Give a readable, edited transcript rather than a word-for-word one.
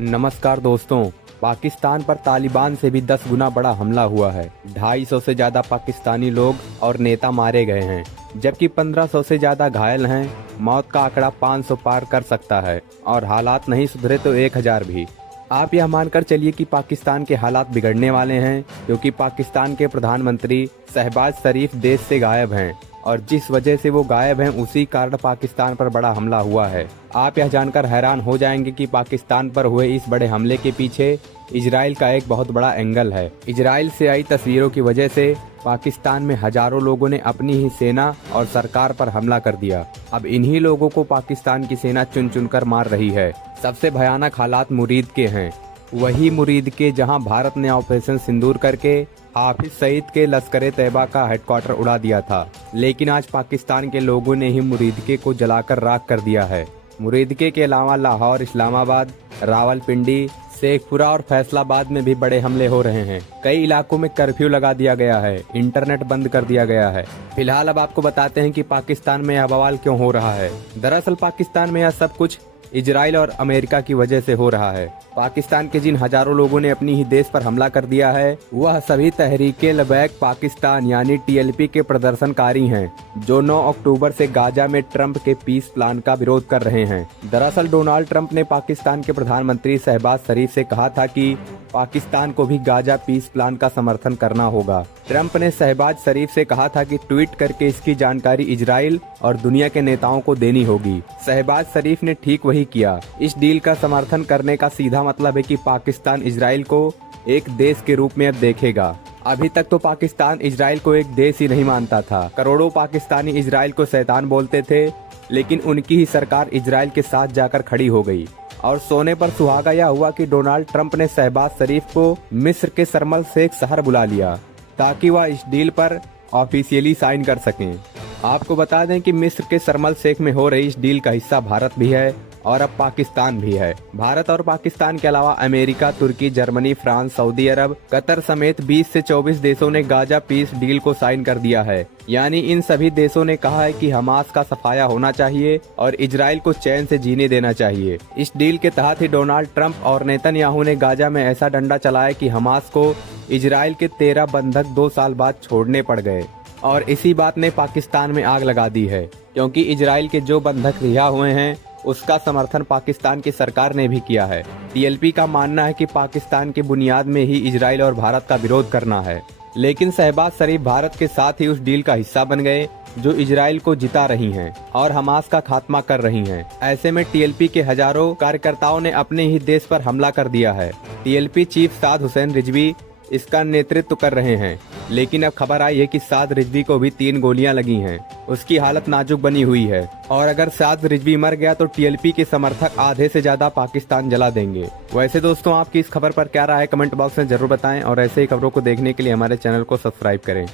नमस्कार दोस्तों। पाकिस्तान पर तालिबान से भी 10 गुना बड़ा हमला हुआ है। 250 से ज्यादा पाकिस्तानी लोग और नेता मारे गए हैं, जबकि 1500 से ज्यादा घायल हैं। मौत का आंकड़ा 500 पार कर सकता है और हालात नहीं सुधरे तो 1000 भी। आप यह मानकर चलिए कि पाकिस्तान के हालात बिगड़ने वाले हैं, क्योंकि पाकिस्तान के प्रधानमंत्री शहबाज शरीफ देश से गायब हैं और जिस वजह से वो गायब हैं उसी कारण पाकिस्तान पर बड़ा हमला हुआ है। आप यह जानकर हैरान हो जाएंगे कि पाकिस्तान पर हुए इस बड़े हमले के पीछे इजराइल का एक बहुत बड़ा एंगल है। इजराइल से आई तस्वीरों की वजह से पाकिस्तान में हजारों लोगों ने अपनी ही सेना और सरकार पर हमला कर दिया। अब इन्हीं लोगों को पाकिस्तान की सेना चुन चुनकर मार रही है। सबसे भयानक हालात मुरीद के हैं, वही मुरीद के जहां भारत ने ऑपरेशन सिंदूर करके हाफिज सईद के लश्कर तैयबा का हेडक्वार्टर उड़ा दिया था। लेकिन आज पाकिस्तान के लोगों ने ही मुरीदके को जलाकर राख कर दिया है। मुरीदके के अलावा लाहौर, इस्लामाबाद, रावलपिंडी, शेखपुरा और फैसलाबाद में भी बड़े हमले हो रहे हैं। कई इलाकों में कर्फ्यू लगा दिया गया है, इंटरनेट बंद कर दिया गया है। फिलहाल अब आपको बताते हैं कि पाकिस्तान में यह बवाल क्यों हो रहा है। दरअसल पाकिस्तान में यह सब कुछ इजराइल और अमेरिका की वजह से हो रहा है। पाकिस्तान के जिन हजारों लोगों ने अपनी ही देश पर हमला कर दिया है, वह सभी तहरीके लबैक पाकिस्तान यानी टीएलपी के प्रदर्शनकारी हैं, जो 9 अक्टूबर से गाजा में ट्रंप के पीस प्लान का विरोध कर रहे हैं। दरअसल डोनाल्ड ट्रंप ने पाकिस्तान के प्रधानमंत्री शहबाज शरीफ से कहा था कि पाकिस्तान को भी गाजा पीस प्लान का समर्थन करना होगा। ट्रंप ने शहबाज शरीफ से कहा था कि ट्वीट करके इसकी जानकारी इजराइल और दुनिया के नेताओं को देनी होगी। शहबाज शरीफ ने ठीक वही किया। इस डील का समर्थन करने का सीधा मतलब है कि पाकिस्तान इजराइल को एक देश के रूप में अब देखेगा। अभी तक तो पाकिस्तान इजराइल को एक देश ही नहीं मानता था। करोड़ों पाकिस्तानी इजराइल को शैतान बोलते थे, लेकिन उनकी ही सरकार इजराइल के साथ जाकर खड़ी हो गई। और सोने पर सुहागा यह हुआ कि डोनाल्ड ट्रंप ने शहबाज शरीफ को मिस्र के शर्म शेख शहर बुला लिया, ताकि वह इस डील पर ऑफिशियली साइन कर सकें। आपको बता दें कि मिस्र के शर्म शेख में हो रही इस डील का हिस्सा भारत भी है और अब पाकिस्तान भी है। भारत और पाकिस्तान के अलावा अमेरिका, तुर्की, जर्मनी, फ्रांस, सऊदी अरब, कतर समेत 20 से 24 देशों ने गाजा पीस डील को साइन कर दिया है। यानी इन सभी देशों ने कहा है कि हमास का सफाया होना चाहिए और इजराइल को चैन से जीने देना चाहिए। इस डील के तहत ही डोनाल्ड ट्रंप और नेतन्याहू ने गाजा में ऐसा डंडा चलाया कि हमास को इजराइल के 13 बंधक 2 साल बाद छोड़ने पड़ गए। और इसी बात ने पाकिस्तान में आग लगा दी है, क्योंकि इजराइल के जो बंधक रिहा हुए हैं उसका समर्थन पाकिस्तान की सरकार ने भी किया है। टीएलपी का मानना है कि पाकिस्तान की बुनियाद में ही इजराइल और भारत का विरोध करना है। लेकिन शहबाज शरीफ भारत के साथ ही उस डील का हिस्सा बन गए जो इजराइल को जिता रही हैं और हमास का खात्मा कर रही हैं। ऐसे में टीएलपी के हजारों कार्यकर्ताओं ने अपने ही देश पर हमला कर दिया है। टीएलपी चीफ साद हुसैन रिजवी इसका नेतृत्व कर रहे हैं। लेकिन अब खबर आई है कि साद रिजवी को भी 3 गोलियां लगी हैं। उसकी हालत नाजुक बनी हुई है और अगर साद रिजवी मर गया तो टीएलपी के समर्थक आधे से ज्यादा पाकिस्तान जला देंगे। वैसे दोस्तों, आपकी इस खबर पर क्या राय है कमेंट बॉक्स में जरूर बताएं और ऐसे ही खबरों को देखने के लिए हमारे चैनल को सब्सक्राइब करें।